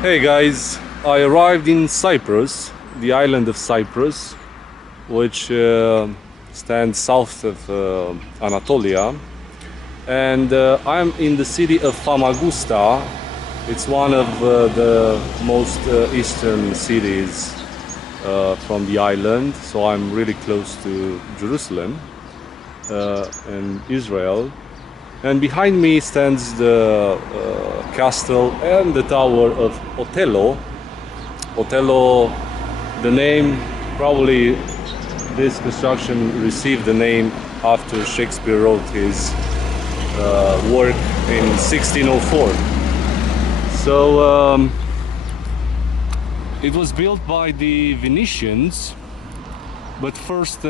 Hey guys, I arrived in Cyprus, the island of Cyprus, which stands south of Anatolia, and I'm in the city of Famagusta. It's one of the most eastern cities from the island, so I'm really close to Jerusalem and Israel. And behind me stands the castle and the tower of Otello. Otello, the name, probably this construction received the name after Shakespeare wrote his work in 1604. So it was built by the Venetians, but first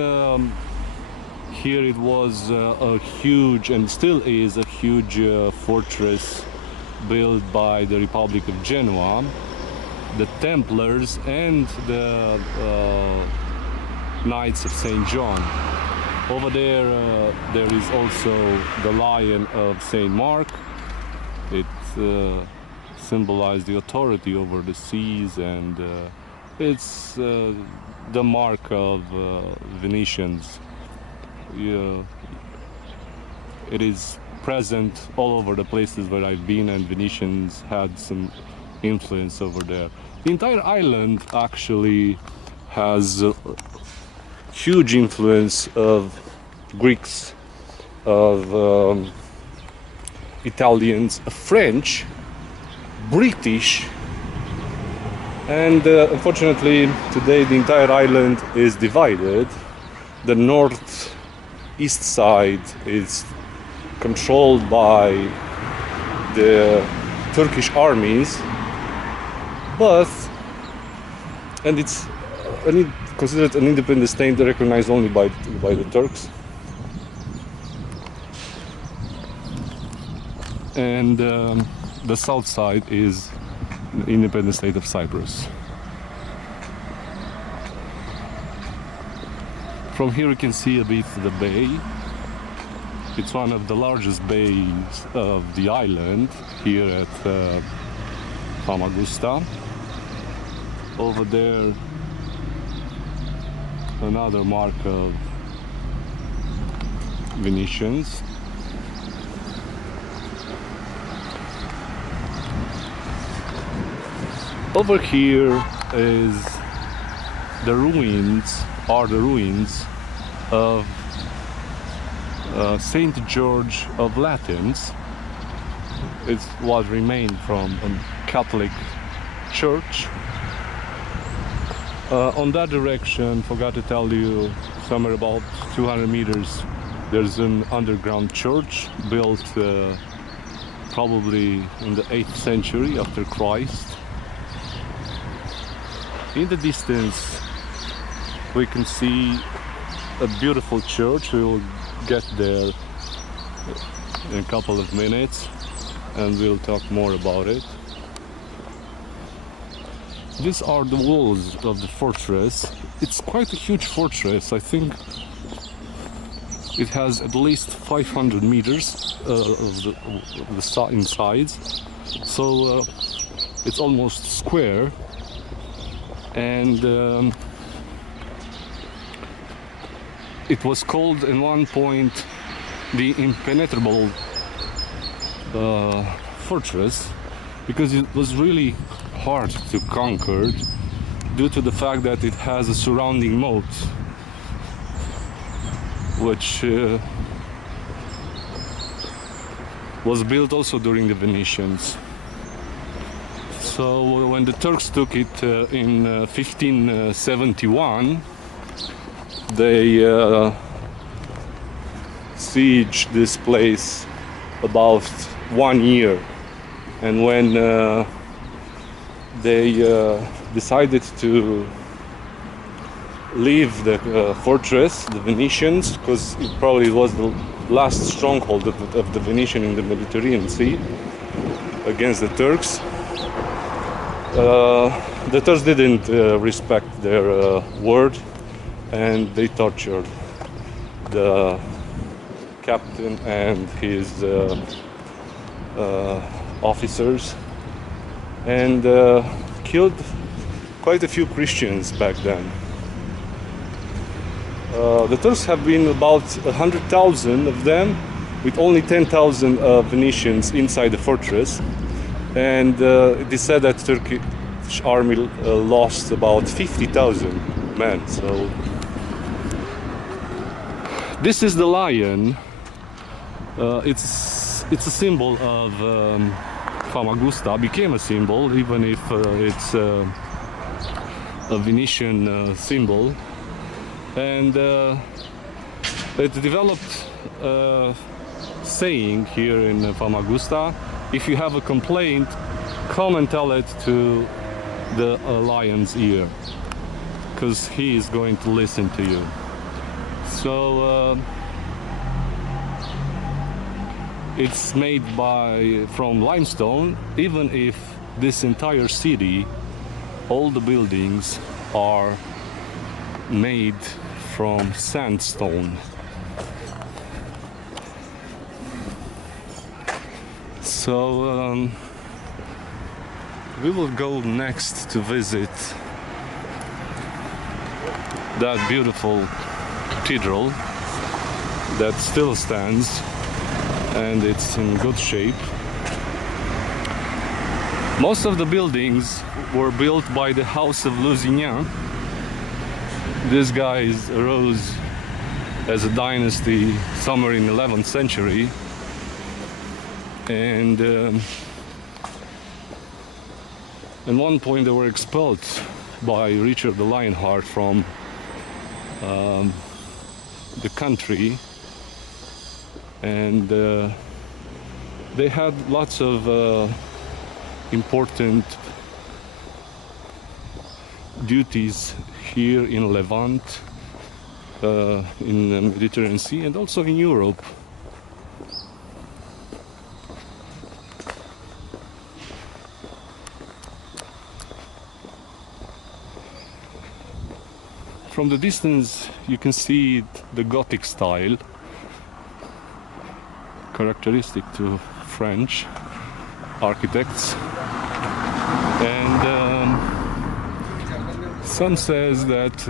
here it was a huge, and still is a huge fortress built by the Republic of Genoa, the Templars and the Knights of St. John. Over there there is also the Lion of St. Mark. It symbolized the authority over the seas, and it's the mark of Venetians. It is present all over the places where I've been, and Venetians had some influence over there. The entire island actually has a huge influence of Greeks, of Italians, French, British, and unfortunately today the entire island is divided. The northeast side is controlled by the Turkish armies, and it's considered an independent state recognized only by the Turks. And the south side is the independent state of Cyprus. From here you can see a bit the bay. It's one of the largest bays of the island here at Famagusta. Over there, another mark of Venetians. Over here is the ruins of Saint George of Latins. It's what remained from a Catholic church. On that direction, forgot to tell you, somewhere about 200 meters, there's an underground church built probably in the 8th century after Christ. In the distance we can see a beautiful church. We will get there in a couple of minutes and we'll talk more about it. These are the walls of the fortress. It's quite a huge fortress. I think it has at least 500 meters of the insides, so it's almost square. And it was called at one point the impenetrable fortress because it was really hard to conquer due to the fact that it has a surrounding moat, which was built also during the Venetians. So when the Turks took it in 1571, they sieged this place about 1 year, and when they decided to leave the fortress, the Venetians, because it probably was the last stronghold of the Venetian in the Mediterranean Sea against the Turks. The Turks didn't respect their word, and they tortured the captain and his officers, and killed quite a few Christians back then. The Turks have been about 100,000 of them, with only 10,000 Venetians inside the fortress, and it is said that Turkish army lost about 50,000 men. So this is the lion. It's a symbol of Famagusta. Became a symbol, even if it's a Venetian symbol, and it developed a saying here in Famagusta: if you have a complaint, come and tell it to the lion's ear, because he is going to listen to you. So it's made from limestone, even if this entire city, all the buildings are made from sandstone. So we will go next to visit that beautiful cathedral that still stands, and it's in good shape. Most of the buildings were built by the house of Lusignan. These guys arose as a dynasty somewhere in the 11th century, and at one point they were expelled by Richard the Lionheart from the country, and they had lots of important duties here in Levant, in the Mediterranean Sea, and also in Europe. From the distance you can see the Gothic style, characteristic to French architects, and some says that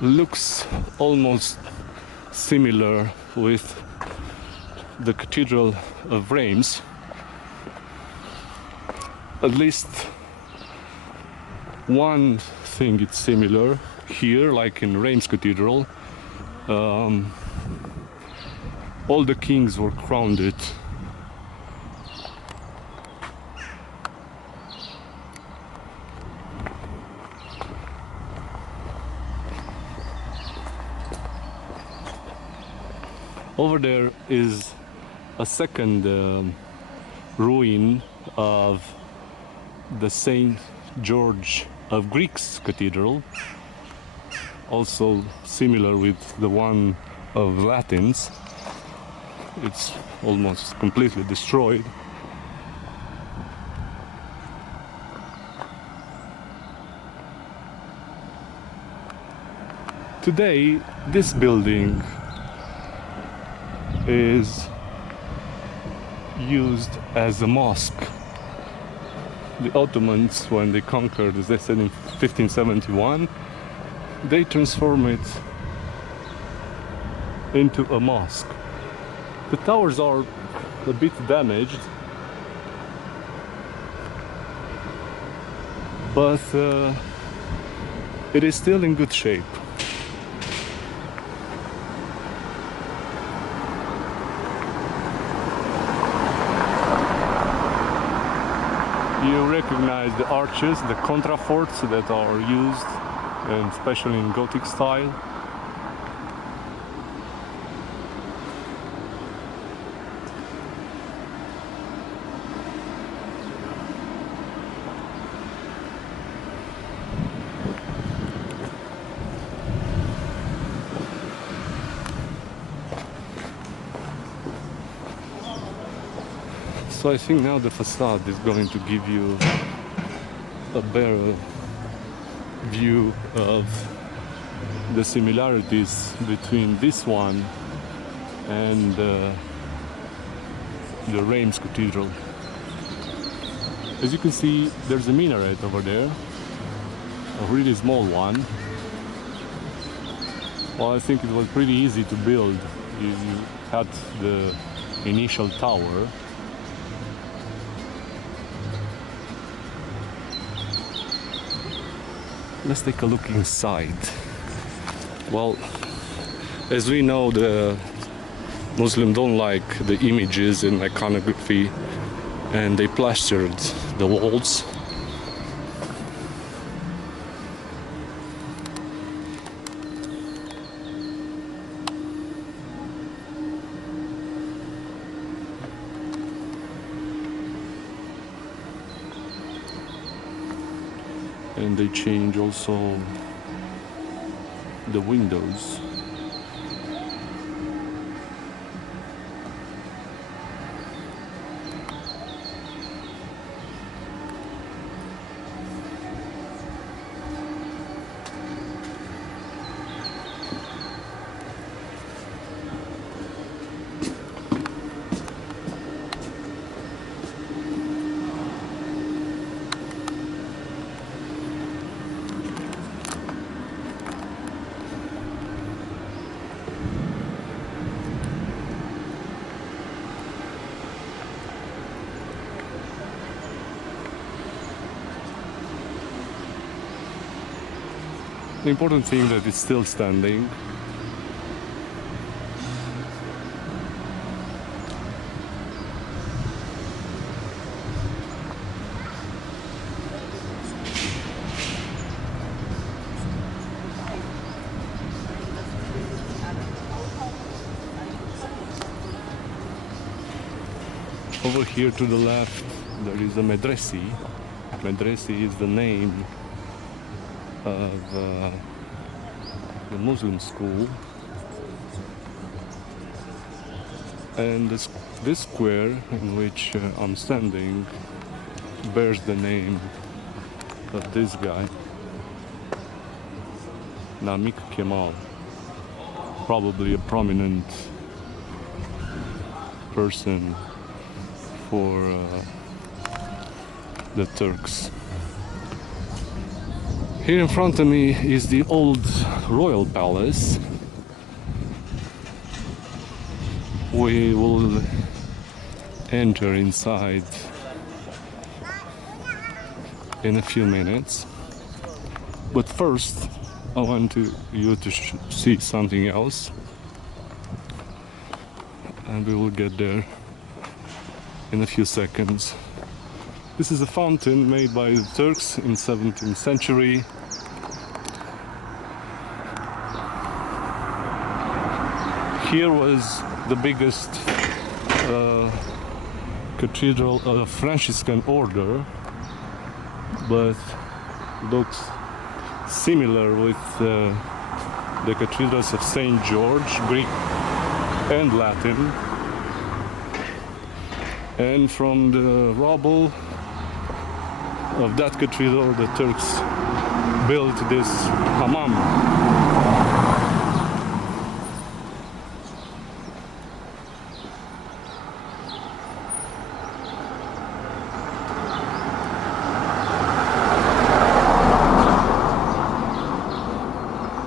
looks almost similar with the Cathedral of Reims. At least one thing it's similar here, like in Reims Cathedral. All the kings were crowned it. Over there is a second ruin of the Saint George of Greeks Cathedral, also similar with the one of Latins. It's almost completely destroyed. Today, this building is used as a mosque. The Ottomans, when they conquered, as they said in 1571, they transformed it into a mosque. The towers are a bit damaged, but it is still in good shape. You recognize the arches, the contraforts that are used, and especially in Gothic style. So I think now the facade is going to give you a better view of the similarities between this one and the Reims Cathedral. As you can see, there's a minaret over there, a really small one. Well, I think it was pretty easy to build. You had the initial tower. Let's take a look inside. Well, as we know, the Muslims don't like the images and iconography, and they plastered the walls. And they change also the windows. The important thing that it's still standing. Over here to the left there is a medresi. Medresi is the name of the Muslim school, and this square in which I'm standing bears the name of this guy, Namik Kemal, probably a prominent person for the Turks. Here in front of me is the old royal palace. We will enter inside in a few minutes, but first I want you to see something else, and we will get there in a few seconds. This is a fountain made by the Turks in 17th century. Here was the biggest cathedral of Franciscan order, but looks similar with the cathedrals of St. George, Greek and Latin. And from the rubble of that cathedral, the Turks built this hammam.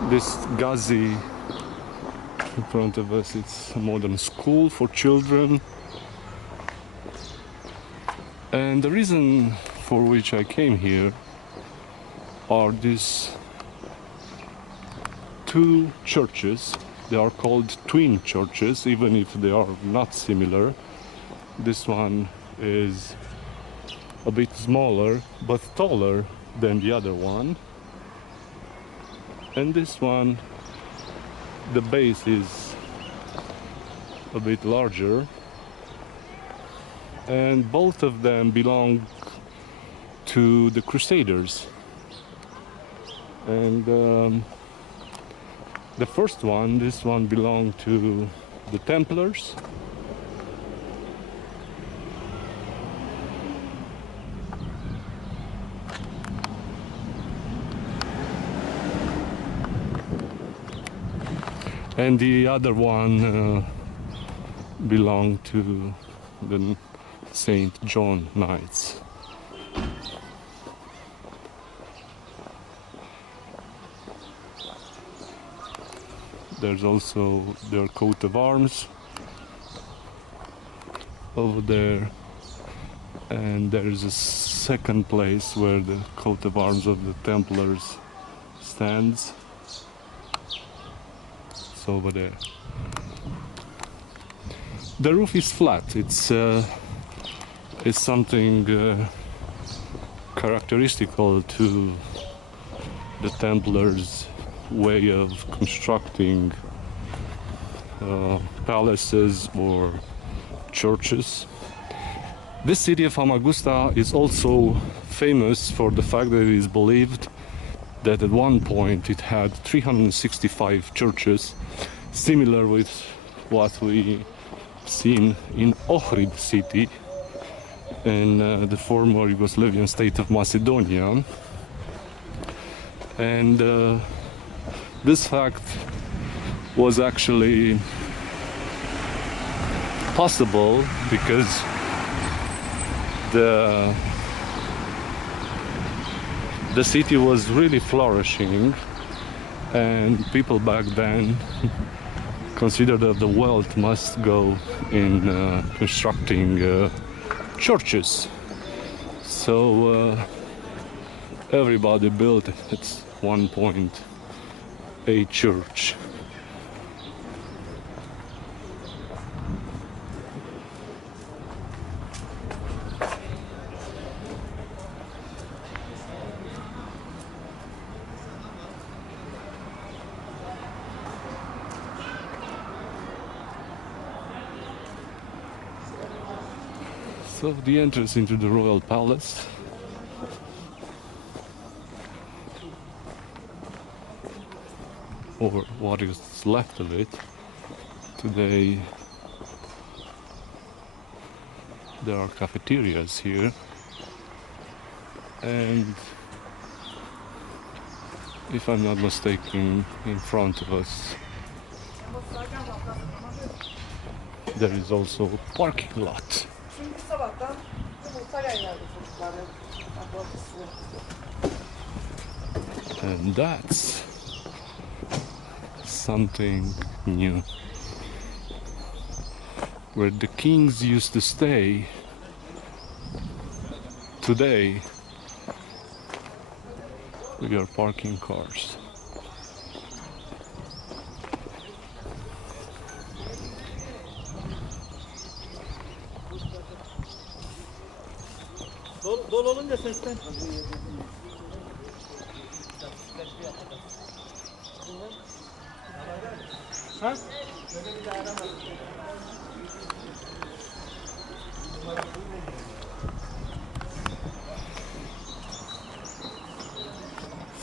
This Gazi in front of us, it's a modern school for children. And the reason for which I came here are these two churches. They are called twin churches, even if they are not similar. This one is a bit smaller but taller than the other one. And this one, the base is a bit larger, and both of them belong to the Crusaders. And the first one, this one, belonged to the Templars. And the other one belonged to the Saint John Knights. There's also their coat of arms over there, and there is a second place where the coat of arms of the Templars stands. It's over there. The roof is flat. It's something characteristical to the Templars' way of constructing palaces or churches. This city of Famagusta is also famous for the fact that it is believed that at one point it had 365 churches, similar with what we seen in Ohrid city in the former Yugoslavian state of Macedonia. And this fact was actually possible because the city was really flourishing, and people back then considered that the wealth must go in constructing churches. So everybody built at one point a church. So the entrance into the royal palace. Or what is left of it. Today there are cafeterias here, and if I'm not mistaken, in front of us there is also a parking lot. And that's something new. Where the kings used to stay, today we are parking cars. Dol olunca sesten. Ha?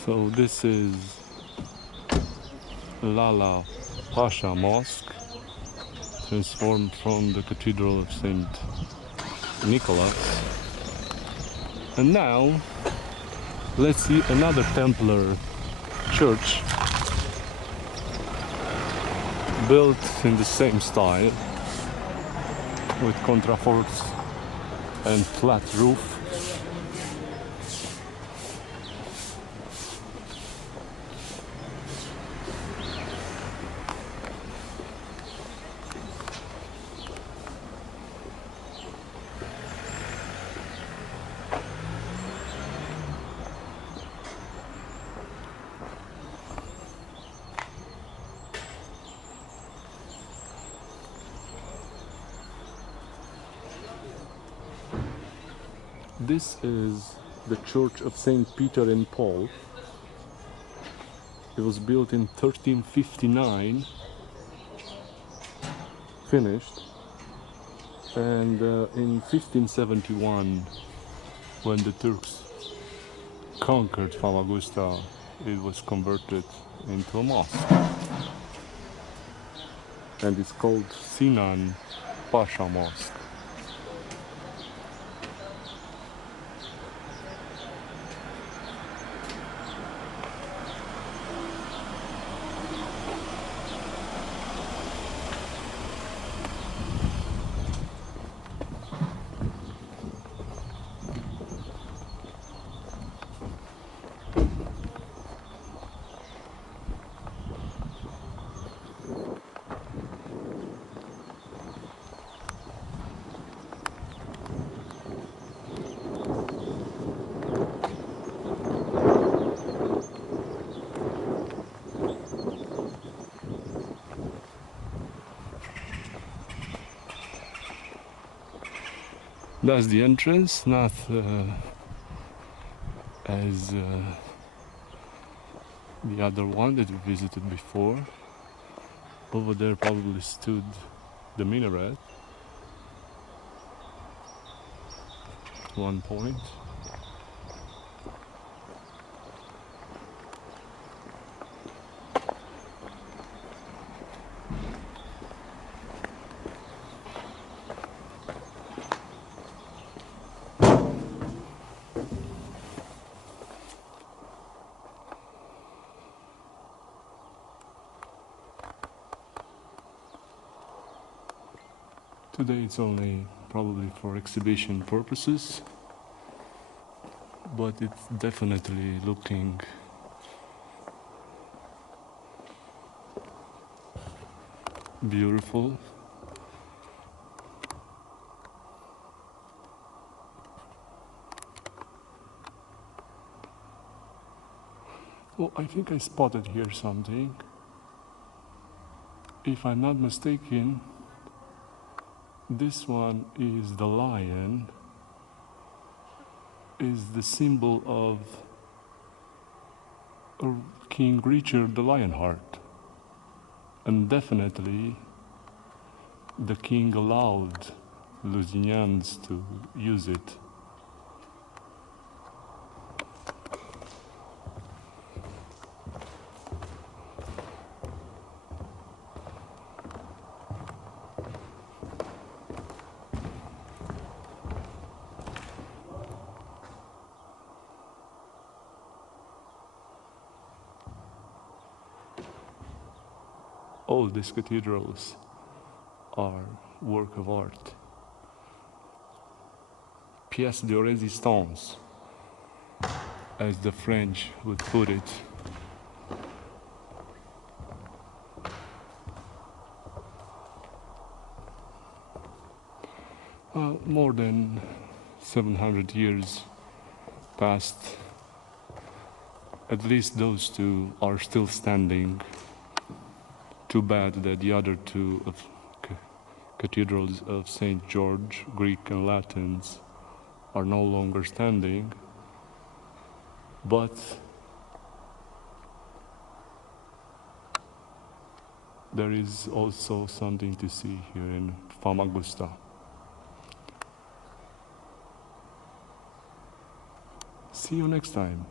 So this is Lala Pasha Mosque, transformed from the Cathedral of St. Nicholas. And now let's see another Templar church built in the same style, with contraforts and flat roof. This is the Church of St. Peter and Paul. It was built in 1359, finished, and in 1571, when the Turks conquered Famagusta, it was converted into a mosque, and it's called Sinan Pasha Mosque. That's the entrance, not as the other one that we visited before. Over there probably stood the minaret at one point. Today it's only probably for exhibition purposes, but it's definitely looking beautiful. Oh, I think I spotted here something. If I'm not mistaken, this one is the lion, is the symbol of King Richard the Lionheart. And definitely the king allowed Lusignans to use it. All these cathedrals are work of art. Pièce de résistance, as the French would put it. More than 700 years passed. At least those two are still standing. Too bad that the other two of cathedrals of St. George, Greek and Latins, are no longer standing. But there is also something to see here in Famagusta. See you next time.